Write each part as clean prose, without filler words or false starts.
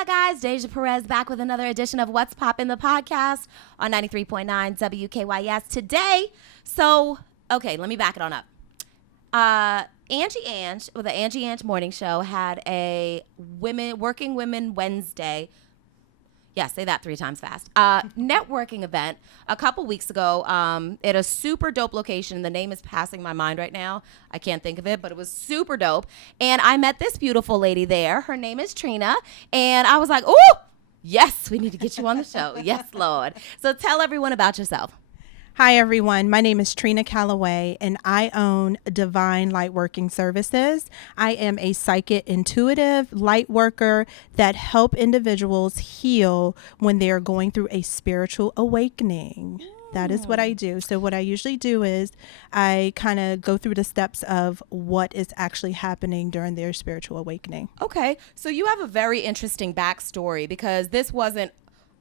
Hola guys, Deja Perez back with another edition of What's Poppin' the podcast on 93.9 WKYS today. Okay, let me back it on up. Angie Ange, with the Angie Ange Morning Show, had a Working Women Wednesday. Yeah, say that 3 times fast. Networking event a couple weeks ago at a super dope location. The name is passing my mind right now. I can't think of it, but it was super dope. And I met this beautiful lady there. Her name is Trina. And I was like, ooh, yes, we need to get you on the show. Yes, Lord. So tell everyone about yourself. Hi, everyone. My name is Trina Calloway, and I own Divine Lightworking Services. I am a psychic intuitive light worker that help individuals heal when they are going through a spiritual awakening. That is what I do. So what I usually do is I kind of go through the steps of what is actually happening during their spiritual awakening. Okay. So you have a very interesting backstory because this wasn't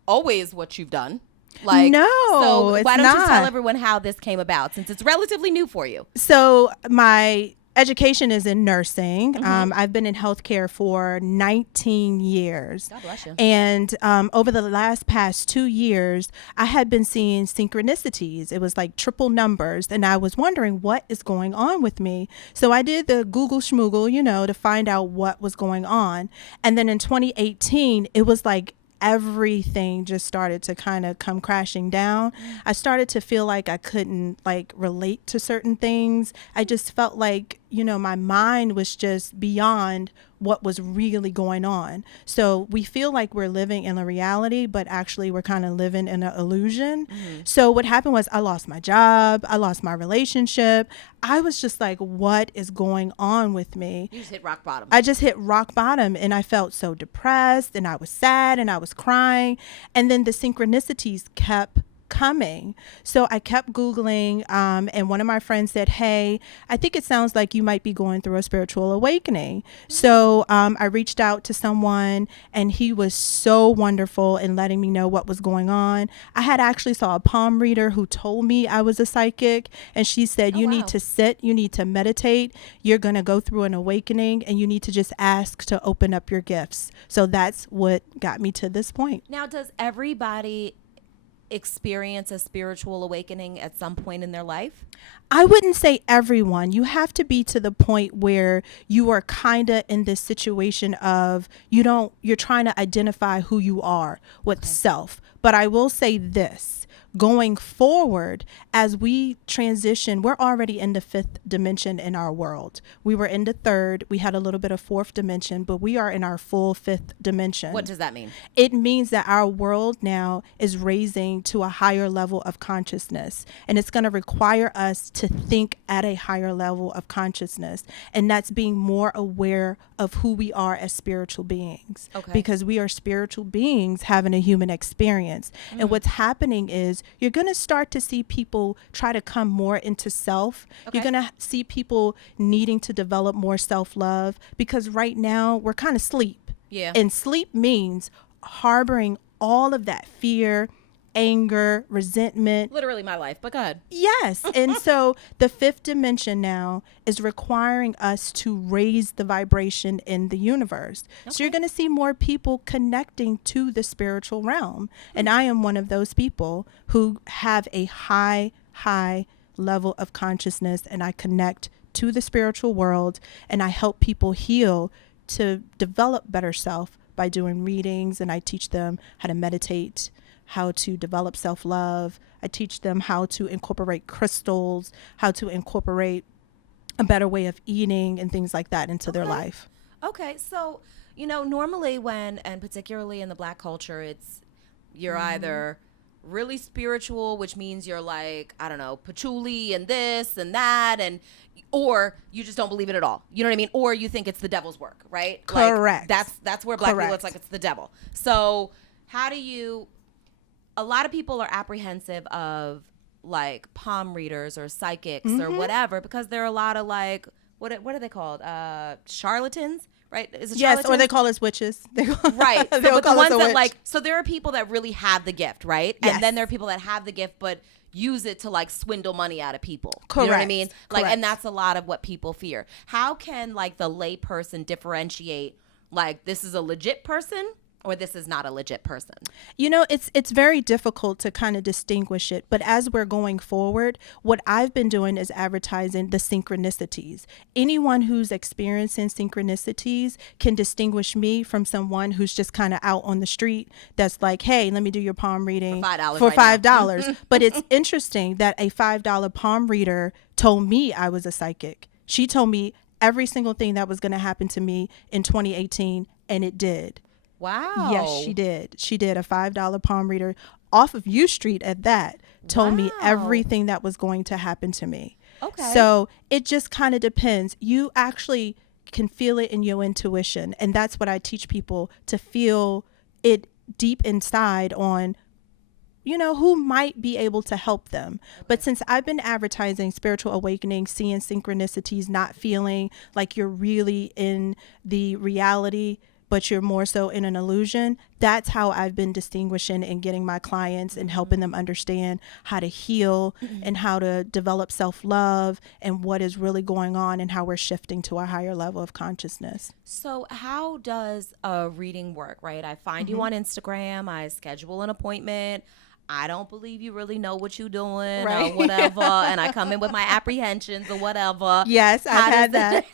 always what you've done. No, so why don't not. you tell everyone how this came about, since it's relatively new for you? So my education is in nursing. I've been in healthcare for 19 years. God bless you. And over the past 2 years, I had been seeing synchronicities. It was like triple numbers. And I was wondering what is going on with me. So I did the Google schmoogle, to find out what was going on. And then in 2018, it was like everything just started to kind of come crashing down. I started to feel like I couldn't relate to certain things. I just felt like, my mind was just beyond what was really going on. So we feel like we're living in a reality, but actually we're kind of living in an illusion. So what happened was I lost my job. I lost my relationship. I was just like, what is going on with me? You just hit rock bottom. I just hit rock bottom, and I felt so depressed, and I was sad, and I was crying. And then the synchronicities kept coming. So I kept Googling, and one of my friends said, hey, I think it sounds like you might be going through a spiritual awakening. So I reached out to someone, and he was so wonderful in letting me know what was going on. I had actually saw a palm reader who told me I was a psychic, and she said, you need to sit, you need to meditate, you're going to go through an awakening, and you need to just ask to open up your gifts. So that's what got me to this point. Now, does everybody experience a spiritual awakening at some point in their life? I wouldn't say everyone. You have to be to the point where you are kind of in this situation of you're trying to identify who you are with self. But I will say this. Going forward, as we transition, we're already in the 5th dimension in our world. We were in the 3rd. We had a little bit of 4th dimension, but we are in our full 5th dimension. What does that mean? It means that our world now is raising to a higher level of consciousness, and it's going to require us to think at a higher level of consciousness, and that's being more aware of who we are as spiritual beings. Okay. Because we are spiritual beings having a human experience. And what's happening is you're going to start to see people try to come more into self. Okay. You're going to see people needing to develop more self-love, because right now we're kind of asleep. Yeah. And sleep means harboring all of that fear, anger, resentment. Literally my life, but go ahead. Yes. And so the 5th dimension now is requiring us to raise the vibration in the universe. Okay. So you're going to see more people connecting to the spiritual realm. And I am one of those people who have a high level of consciousness, and I connect to the spiritual world, and I help people heal to develop better self by doing readings, and I teach them how to meditate, how to develop self-love. I teach them how to incorporate crystals, how to incorporate a better way of eating and things like that into their life. Okay. So, normally and particularly in the Black culture, you're either really spiritual, which means you're like, I don't know, patchouli and this and that, or you just don't believe it at all. You know what I mean? Or you think it's the devil's work, right? Correct. Like, that's where Black people, it's like it's the devil. So how do you... A lot of people are apprehensive of like palm readers or psychics or whatever, because there are a lot of what are they called? Charlatans, right? Is it yes, or they call us witches. Right. So, They'll but the call us ones a that witch. so there are people that really have the gift, right? Yes. And then there are people that have the gift but use it to swindle money out of people. Correct. You know what I mean? Correct. And that's a lot of what people fear. How can the lay person differentiate this is a legit person or this is not a legit person? You know, it's very difficult to kind of distinguish it, but as we're going forward, what I've been doing is advertising the synchronicities. Anyone who's experiencing synchronicities can distinguish me from someone who's just kind of out on the street that's like, hey, let me do your palm reading for $5. But it's interesting that a $5 palm reader told me I was a psychic. She told me every single thing that was going to happen to me in 2018, and it did. Wow. Yes, she did. She did. A $5 palm reader off of U Street at that told me everything that was going to happen to me. Okay. So it just kind of depends. You actually can feel it in your intuition. And that's what I teach people, to feel it deep inside on, you know, who might be able to help them. But since I've been advertising spiritual awakening, seeing synchronicities, not feeling like you're really in the reality, but you're more so in an illusion, that's how I've been distinguishing and getting my clients and helping them understand how to heal and how to develop self-love and what is really going on and how we're shifting to a higher level of consciousness. So how does a reading work, right? I find you on Instagram, I schedule an appointment. I don't believe you really know what you're doing or whatever, and I come in with my apprehensions or whatever. Yes, I've had that.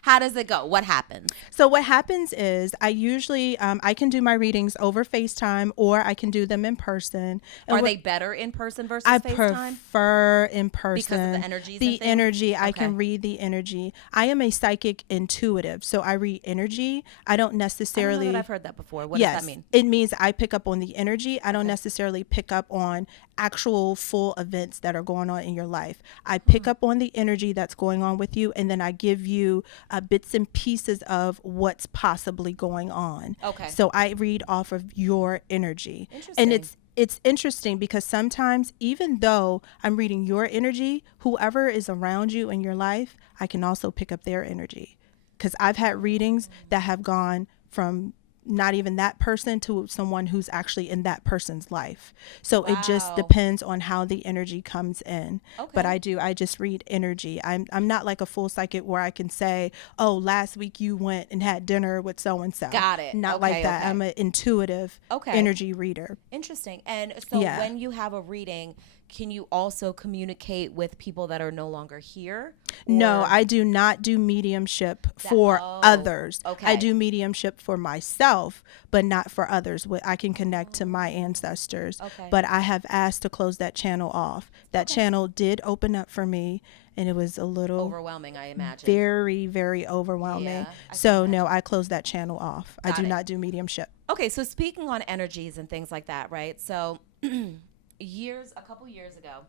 How does it go? What happens? So what happens is I usually, I can do my readings over FaceTime, or I can do them in person. And Are they better in person versus I FaceTime? prefer in person. Because of the energies The and things? energy, I Okay. can read the energy. I am a psychic intuitive, so I read energy. I don't I don't necessarily. know that I've heard that before. What Yes, does that mean? it means I pick up on the energy. I don't necessarily pick up on actual full events that are going on in your life. I pick up on the energy that's going on with you, and then I give you bits and pieces of what's possibly going on. Okay. So I read off of your energy. And it's interesting because sometimes, even though I'm reading your energy, whoever is around you in your life, I can also pick up their energy. Because I've had readings that have gone from not even that person to someone who's actually in that person's life. So it just depends on how the energy comes in. Okay. But I just read energy. I'm not like a full psychic where I can say, oh, last week you went and had dinner with so and so. Got it. Not Okay, like that. okay. I'm an intuitive energy reader. Interesting. And so when you have a reading, can you also communicate with people that are no longer here? No, Or- I do not do mediumship for others. Okay. I do mediumship for myself, but not for others. I can connect to my ancestors, Okay. but I have asked to close that channel off. That channel did open up for me, and it was a little Overwhelming, I imagine. very, very overwhelming. Yeah, I So no, I closed that channel off. I Got do it. not do mediumship. Okay, so speaking on energies and things like that, right? So a couple years ago,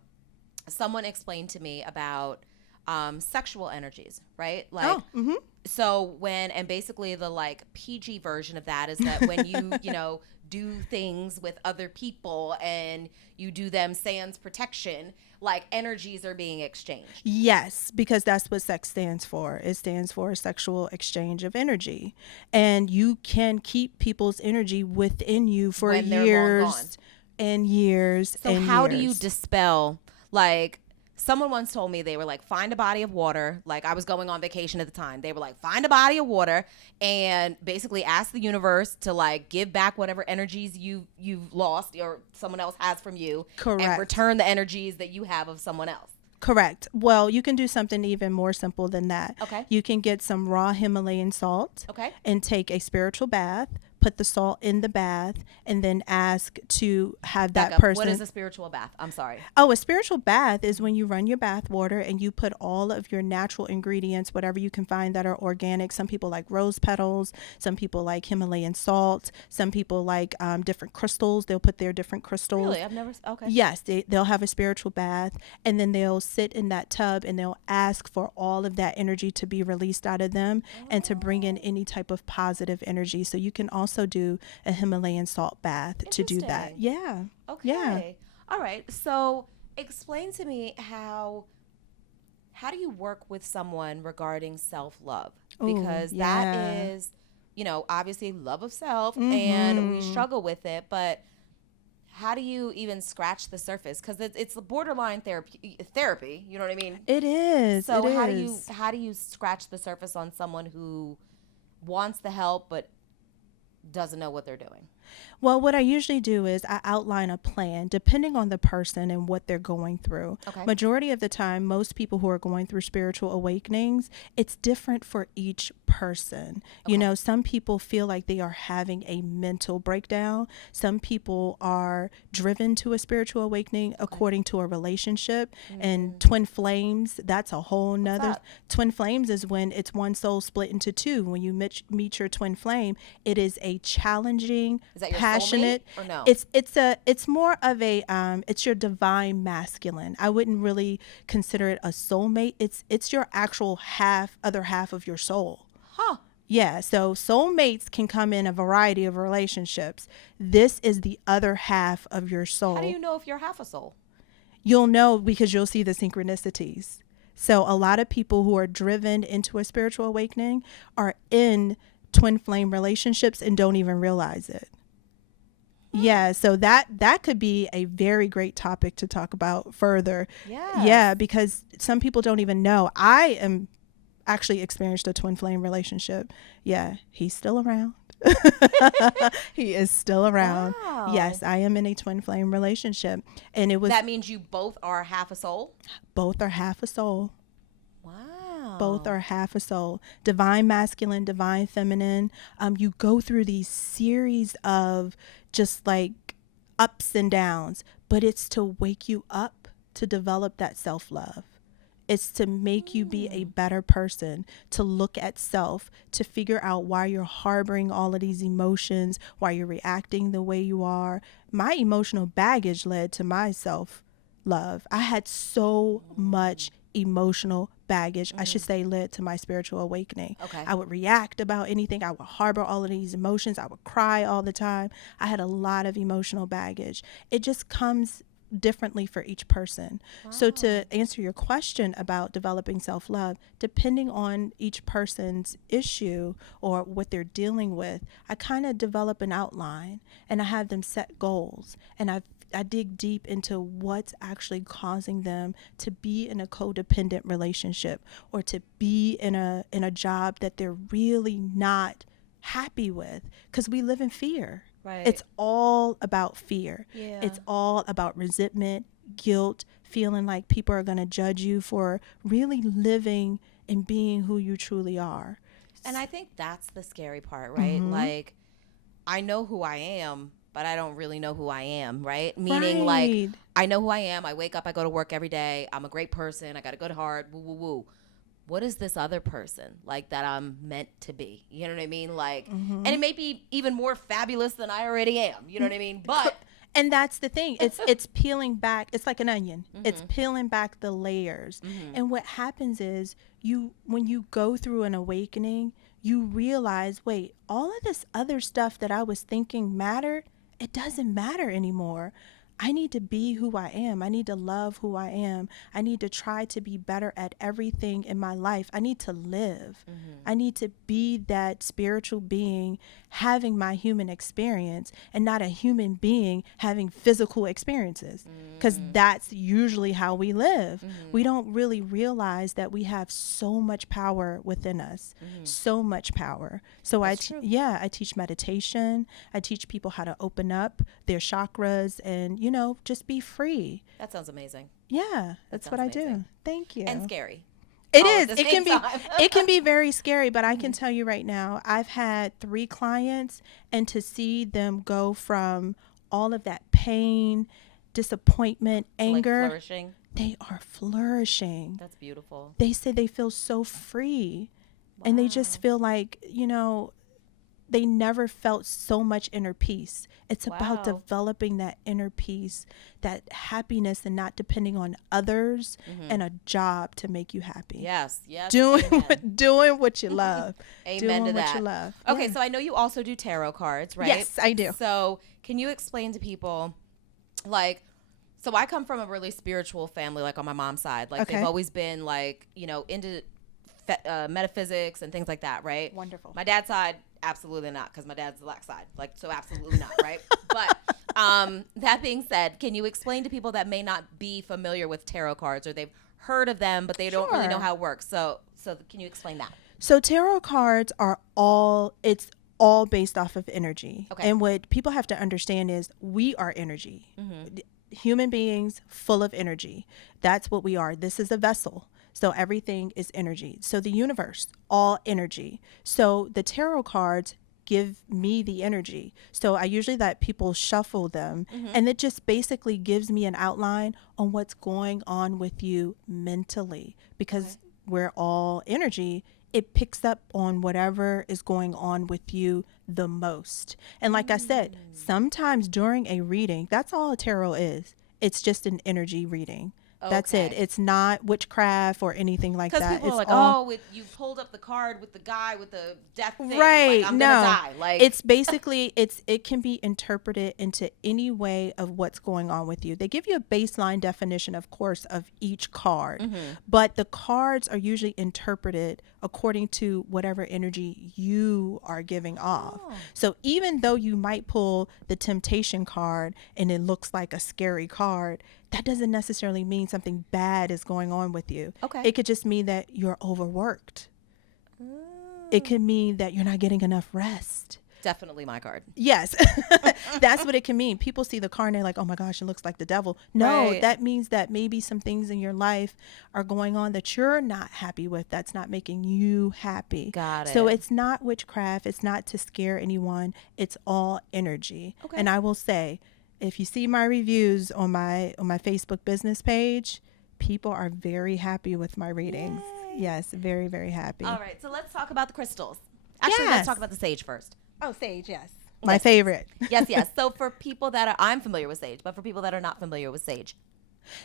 someone explained to me about sexual energies, right? Like, so and basically the like PG version of that is that when you, do things with other people and you do them sans protection, like energies are being exchanged. Yes, because that's what sex stands for. It stands for sexual exchange of energy. And you can keep people's energy within you for When they're long gone. years and years. So and how do you years. dispel, like, someone once told me, they were like, find a body of water. Like, I was going on vacation at the time. They were like, find a body of water and basically ask the universe to like give back whatever energies you've lost or someone else has from you. Correct. And return the energies that you have of someone else. Correct. Well, you can do something even more simple than that. Okay. You can get some raw Himalayan salt. Okay. And take a spiritual bath, put the salt in the bath, and then ask to have that Back up. person. What is a spiritual bath? I'm sorry. Oh, a spiritual bath is when you run your bath water and you put all of your natural ingredients, whatever you can find that are organic. Some people like rose petals. Some people like Himalayan salt. Some people like different crystals. They'll put their different crystals. Really? I've never. Okay. Yes, they'll have a spiritual bath, and then they'll sit in that tub and they'll ask for all of that energy to be released out of them and to bring in any type of positive energy. So you can also do a Himalayan salt bath to do that. Interesting. Yeah. Okay. Yeah. All right. So explain to me how do you work with someone regarding self-love? Because that yeah. is, obviously love of self and we struggle with it, but how do you even scratch the surface? Because it's borderline therapy. You know what I mean? It is. So it how do you scratch the surface on someone who wants the help but doesn't know what they're doing? Well, what I usually do is I outline a plan depending on the person and what they're going through. Okay. Majority of the time, most people who are going through spiritual awakenings, it's different for each person. Okay. You know, some people feel like they are having a mental breakdown. Some people are driven to a spiritual awakening according to a relationship. And twin flames, that's a whole nother. that? Twin flames is when it's one soul split into two. When you meet your twin flame, it is a challenging, Is that your passionate, soulmate or no? it's more of a it's your divine masculine. I wouldn't really consider it a soulmate. It's your actual other half of your soul. Huh. Yeah, so soulmates can come in a variety of relationships. This is the other half of your soul. How do you know if you're half a soul? You'll know because you'll see the synchronicities. So a lot of people who are driven into a spiritual awakening are in twin flame relationships and don't even realize it. Yeah, so that could be a very great topic to talk about further. Yeah, because some people don't even know. I am actually experienced a twin flame relationship. Yeah, he's still around. He is still around. Wow. Yes, I am in a twin flame relationship, and it was That means you both are half a soul? both are half a soul. Wow. Both are half a soul. Divine masculine, divine feminine. You go through these series of just like ups and downs, but it's to wake you up to develop that self-love. It's to make you be a better person, to look at self, to figure out why you're harboring all of these emotions, why you're reacting the way you are. My emotional baggage led to my self-love. I had so much emotional baggage, I should say, led to my spiritual awakening. Okay. I would react about anything. I would harbor all of these emotions. I would cry all the time. I had a lot of emotional baggage. It just comes differently for each person. Wow. So to answer your question about developing self-love, depending on each person's issue or what they're dealing with, I kind of develop an outline and I have them set goals, and I dig deep into what's actually causing them to be in a codependent relationship or to be in a job that they're really not happy with, because we live in fear. Right. It's all about fear. Yeah. It's all about resentment, guilt, feeling like people are going to judge you for really living and being who you truly are. And I think that's the scary part, right? Mm-hmm. Like, I know who I am, but I don't really know who I am, right? Meaning, like, I know who I am. I wake up, I go to work every day. I'm a great person. I got a good heart. Woo, woo, woo. What is this other person like that I'm meant to be? You know what I mean? Like, and it may be even more fabulous than I already am. You know what I mean? But and that's the thing. It's peeling back. It's like an onion. It's peeling back the layers. And what happens is when you go through an awakening, you realize, wait, all of this other stuff that I was thinking mattered, it doesn't matter anymore. I need to be who I am. I need to love who I am. I need to try to be better at everything in my life. I need to live. I need to be that spiritual being having my human experience and not a human being having physical experiences, because that's usually how we live. We don't really realize that we have so much power within us, so much power. So I teach meditation. I teach people how to open up their chakras and, just be free. that sounds amazing. Yeah, that's what I do. amazing. Thank you. And scary. It all is. at the It can same be. time. It can be very scary, but I can tell you right now, I've had 3 clients, and to see them go from all of that pain, disappointment, anger, Like flourishing. they are flourishing. That's beautiful. They say they feel so free, and they just feel like, they never felt so much inner peace. It's about Wow. developing that inner peace, that happiness, and not depending on others and a job to make you happy. Yes. Doing Amen. doing what you love. Amen doing to what that. you love. Okay, Yeah. so I know you also do tarot cards, right? Yes, I do. So can you explain to people, like, so I come from a really spiritual family, like on my mom's side. Like Okay. they've always been like, into metaphysics and things like that, right? Wonderful. My dad's side, absolutely not, because my dad's the black side. Like, so absolutely not, right? But that being said, can you explain to people that may not be familiar with tarot cards, or they've heard of them, but they don't really know Sure. how it works? So can you explain that? So tarot cards are all based off of energy. Okay. And what people have to understand is we are energy. Human beings full of energy. That's what we are. This is a vessel. So everything is energy. So the universe, all energy. So the tarot cards give me the energy. So I usually let people shuffle them, and it just basically gives me an outline on what's going on with you mentally, because we're all energy. It picks up on whatever is going on with you the most. And like I said, sometimes during a reading, that's all a tarot is. It's just an energy reading. That's it. It's not witchcraft or anything like that. Because people are like, you pulled up the card with the guy with the death thing. Right. Like, I'm gonna die. Like, it's basically, it can be interpreted into any way of what's going on with you. They give you a baseline definition, of course, of each card, but the cards are usually interpreted according to whatever energy you are giving off. So even though you might pull the temptation card and it looks like a scary card, that doesn't necessarily mean something bad is going on with you. Okay. It could just mean that you're overworked. It could mean that you're not getting enough rest. Definitely my card. Yes. That's what it can mean. People see the card and they're like, oh my gosh, it looks like the devil. No, that means that maybe some things in your life are going on that you're not happy with. That's not making you happy. Got it. So it's not witchcraft. It's not to scare anyone. It's all energy. Okay. And I will say, if you see my reviews on my Facebook business page, people are very happy with my readings. Yay. Yes, very, very happy. All right, so let's talk about the crystals. Actually, let's talk about the sage first. Oh, sage, yes. My favorite. Yes. So for people that are, I'm familiar with sage, but for people that are not familiar with sage.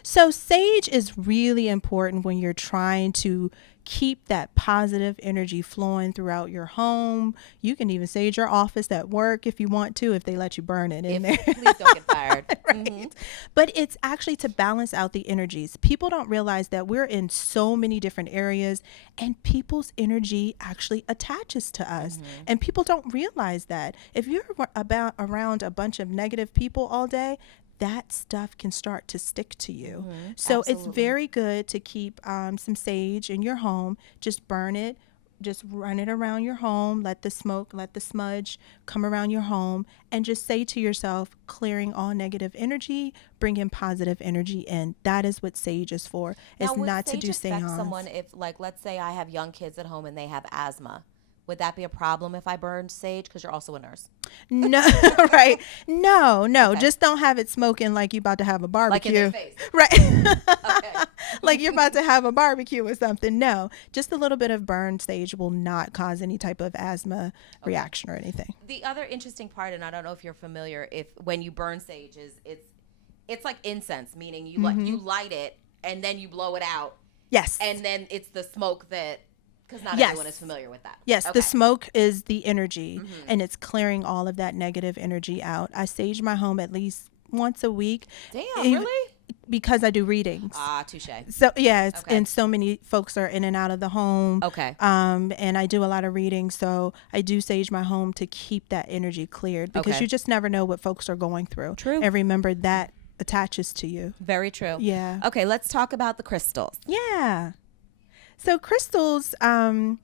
So sage is really important when you're trying to keep that positive energy flowing throughout your home. You can even sage your office at work if you want to, if they let you burn it in there. Please don't get fired. Right. But it's actually to balance out the energies. People don't realize that we're in so many different areas and people's energy actually attaches to us. And people don't realize that. If you're around a bunch of negative people all day, that stuff can start to stick to you. So Absolutely. it's very good to keep some sage in your home. Just burn it. Just run it around your home. Let the smoke, let the smudge come around your home. And just say to yourself, clearing all negative energy, bringing positive energy in. That is what sage is for. It's not to do seance. Affect someone if, like, let's say I have young kids at home and they have asthma. Would that be a problem if I burned sage? Because you're also a nurse. No, right. No. Okay. Just don't have it smoking like you're about to have a barbecue. Like in their face. Right. Okay. Like you're about to have a barbecue or something. No, just a little bit of burned sage will not cause any type of asthma reaction or anything. The other interesting part, and I don't know if you're familiar, if when you burn sage, is it's like incense, meaning you you light it and then you blow it out. Yes. And then it's the smoke that, because not everyone is familiar with that. Yes, the smoke is the energy, and it's clearing all of that negative energy out. I sage my home at least once a week. Damn, really? Because I do readings. Ah, touche. So, and so many folks are in and out of the home. Okay. And I do a lot of readings, so I do sage my home to keep that energy cleared, because you just never know what folks are going through. True. And remember, that attaches to you. Very true. Yeah. Okay, let's talk about the crystals. Yeah. So crystals, I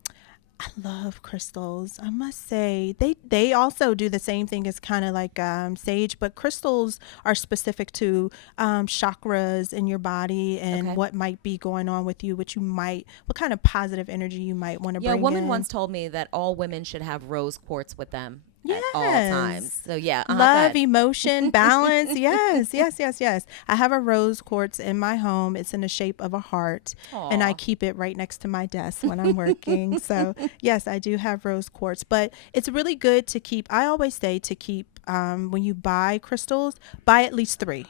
love crystals. I must say they also do the same thing as kind of like sage, but crystals are specific to chakras in your body and what might be going on with you, what kind of positive energy you might want to bring in. Yeah, a woman once told me that all women should have rose quartz with them. At all times. So love, emotion, balance. Yes. I have a rose quartz in my home. It's in the shape of a heart. Aww. And I keep it right next to my desk when I'm working. So yes, I do have rose quartz, but it's really good to keep. I always say to keep, when you buy crystals, buy at least 3.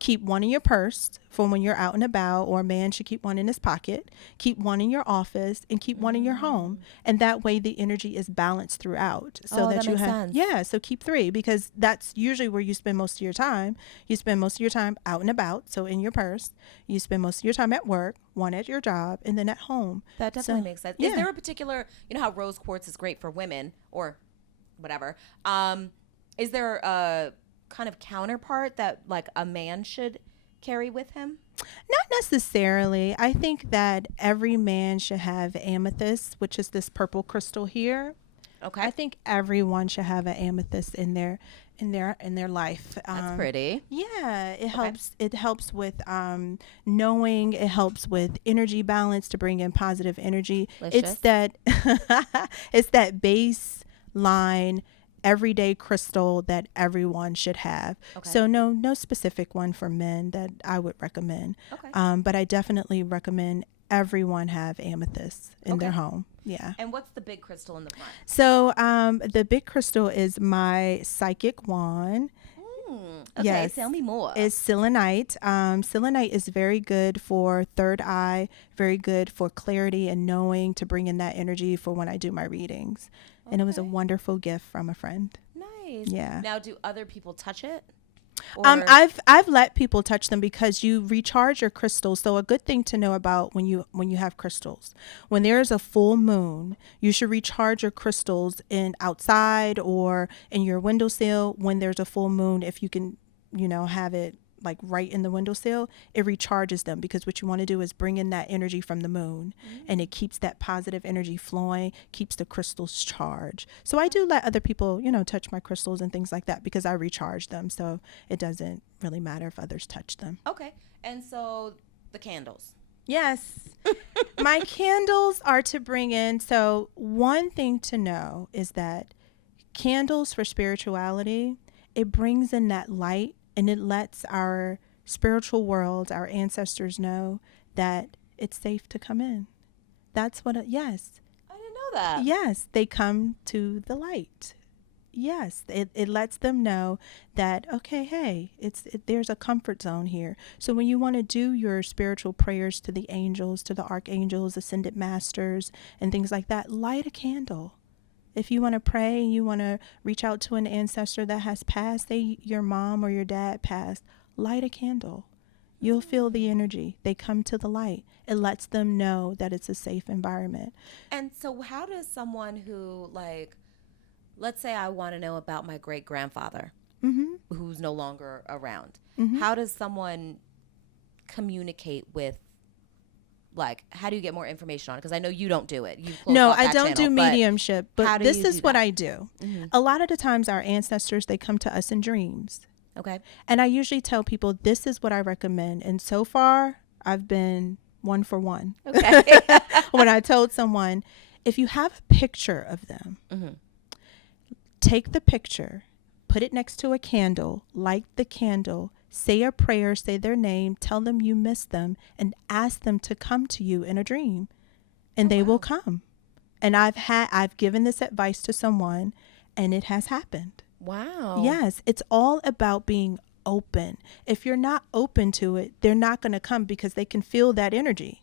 Keep one in your purse for when you're out and about, or a man should keep one in his pocket. Keep one in your office and keep one in your home. And that way the energy is balanced throughout. So that you makes have sense. Yeah, so keep 3, because that's usually where you spend most of your time. You spend most of your time out and about, so in your purse. You spend most of your time at work, one at your job, and then at home. That definitely makes sense. Yeah. Is there a particular, you know how rose quartz is great for women or whatever. Is there a kind of counterpart that like a man should carry with him? Not necessarily. I think that every man should have amethyst, which is this purple crystal here. Okay. I think everyone should have an amethyst in their life. That's pretty. Yeah, it helps. It helps with knowing. It helps with energy balance to bring in positive energy. Delicious. It's that it's that baseline everyday crystal that everyone should have. Okay. So no specific one for men that I would recommend. Okay. But I definitely recommend everyone have amethysts in their Okay. home. Yeah. And what's the big crystal in the front? So the big crystal is my psychic wand. Okay, Yes. tell me more. It's selenite. Selenite is very good for third eye, very good for clarity and knowing, to bring in that energy for when I do my readings. And it was a Okay. wonderful gift from a friend. Nice. Yeah. Now, do other people touch it? Or- I've let people touch them because you recharge your crystals. So a good thing to know about when you have crystals, when there is a full moon, you should recharge your crystals in outside or in your windowsill. When there's a full moon, if you can, have it like right in the windowsill, it recharges them, because what you want to do is bring in that energy from the moon, and it keeps that positive energy flowing, keeps the crystals charged. So I do let other people, touch my crystals and things like that, because I recharge them. So it doesn't really matter if others touch them. Okay. And so the candles. Yes. My candles are to bring in. So one thing to know is that candles for spirituality, it brings in that light, and it lets our spiritual world, our ancestors, know that it's safe to come in. That's what, yes. I didn't know that. Yes, they come to the light. Yes, it lets them know that, okay, hey, there's a comfort zone here. So when you want to do your spiritual prayers to the angels, to the archangels, ascended masters, and things like that, light a candle. If you want to pray and you want to reach out to an ancestor that has passed, say your mom or your dad passed, light a candle. You'll feel the energy. They come to the light. It lets them know that it's a safe environment. And so how does someone who, like, let's say I want to know about my great-grandfather who's no longer around, how does someone communicate with, like, how do you get more information on it? Because I know you don't do it. No, I don't do mediumship, how but do this you is do what that? I do. A lot of the times our ancestors, they come to us in dreams. Okay. And I usually tell people, this is what I recommend. And so far, I've been 1 for 1. Okay. When I told someone, if you have a picture of them, take the picture, put it next to a candle, light the candle, say a prayer, say their name, tell them you miss them, and ask them to come to you in a dream. And they will come. And I've given this advice to someone, and it has happened. Wow. Yes, it's all about being open. If you're not open to it, they're not going to come, because they can feel that energy.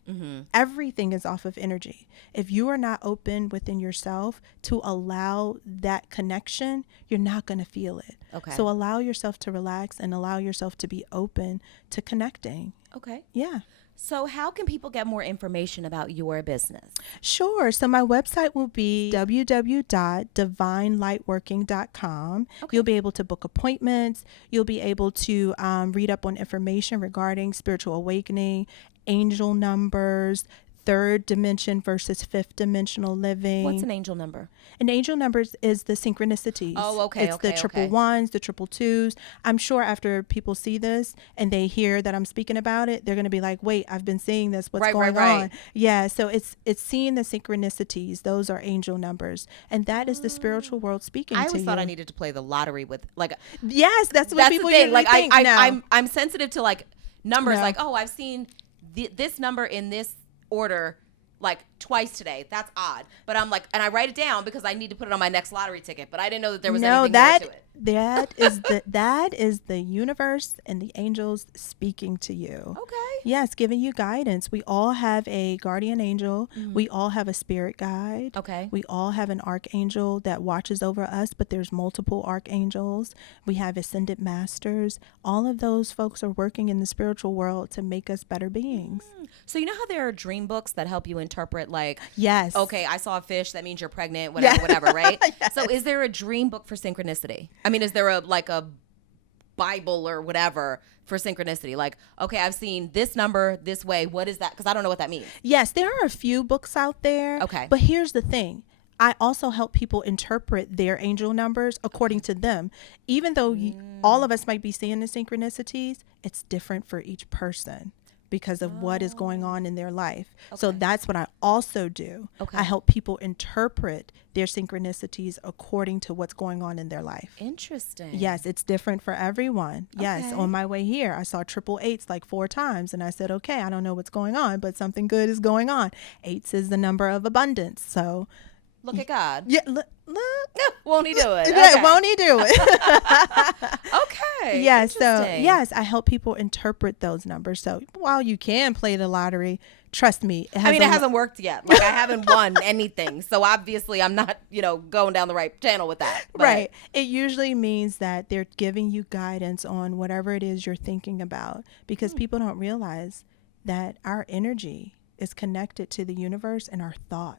Everything is off of energy. If you are not open within yourself to allow that connection, you're not going to feel it. Okay. So allow yourself to relax and allow yourself to be open to connecting. Okay. Yeah. So how can people get more information about your business? Sure. So my website will be www.divinelightworking.com. Okay. You'll be able to book appointments. You'll be able to read up on information regarding spiritual awakening, angel numbers, third dimension versus fifth dimensional living. What's an angel number? An angel numbers is the synchronicities. Oh, okay, It's the triple ones, the triple twos. I'm sure after people see this and they hear that I'm speaking about it, they're going to be like, wait, I've been seeing this. What's going on? Yeah. So it's seeing the synchronicities. Those are angel numbers. And that is the spiritual world speaking to you. I always thought I needed to play the lottery with, like, yes, that's what people the thing. usually Like, think. I'm sensitive to, like, numbers. No. Like, oh, I've seen this number in this order like twice today. That's odd. But I'm like, and I write it down because I need to put it on my next lottery ticket. But I didn't know that there was anything more to it. That is the universe and the angels speaking to you. Okay. Yes, giving you guidance. We all have a guardian angel. We all have a spirit guide. Okay. We all have an archangel that watches over us, but there's multiple archangels. We have ascended masters. All of those folks are working in the spiritual world to make us better beings. So you know how there are dream books that help you interpret, like, yes, okay, I saw a fish, that means you're pregnant, whatever, right? Yes. So is there a dream book for synchronicity? I mean, is there a Bible or whatever for synchronicity? Like, okay, I've seen this number this way. What is that? Because I don't know what that means. Yes, there are a few books out there. Okay. But here's the thing. I also help people interpret their angel numbers according to them. Even though all of us might be seeing the synchronicities, it's different for each person because of what is going on in their life. So that's what I also do. I help people interpret their synchronicities according to what's going on in their life. Interesting. Yes, it's different for everyone. Yes, on my way here, I saw 888s like 4 times, and I said, okay, I don't know what's going on, but something good is going on. 8s is the number of abundance. So look at God. yeah, look. Won't he do it? Yeah, won't he do it? Okay. Yeah, so yes, I help people interpret those numbers. So while you can play the lottery, trust me. It hasn't worked yet. Like I haven't won anything. So obviously I'm not, going down the right channel with that. But. Right. It usually means that they're giving you guidance on whatever it is you're thinking about, because people don't realize that our energy is connected to the universe and our thoughts.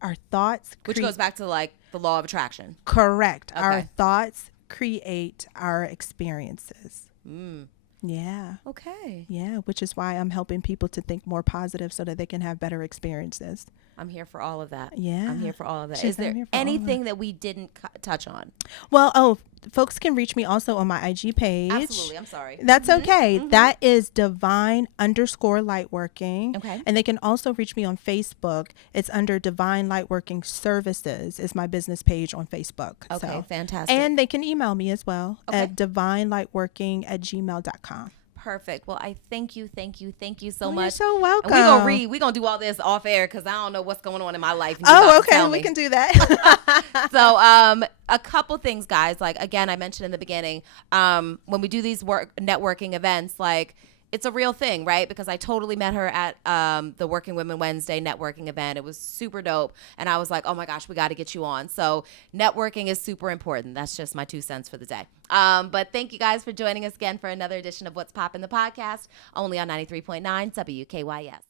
Our thoughts, which goes back to like the law of attraction. Correct. Okay. Our thoughts create our experiences. Yeah. Okay. Yeah, which is why I'm helping people to think more positive so that they can have better experiences. I'm here for all of that. Yeah. I'm here for all of that. Is there anything that we didn't touch on? Well, folks can reach me also on my IG page. Absolutely. I'm sorry. That's okay. That is divine_lightworking. Okay. And they can also reach me on Facebook. It's under Divine Lightworking Services is my business page on Facebook. Okay, fantastic. And they can email me as well at divinelightworking@gmail.com. Perfect. Well, I thank you so much. You're so welcome. And we're gonna do all this off air because I don't know what's going on in my life. Okay, we can do that. So, a couple things, guys. Like again, I mentioned in the beginning, when we do these networking events, like it's a real thing, right? Because I totally met her at the Working Women Wednesday networking event. It was super dope. And I was like, oh my gosh, we got to get you on. So networking is super important. That's just my 2 cents for the day. But thank you guys for joining us again for another edition of What's Poppin' the podcast, only on 93.9 WKYS.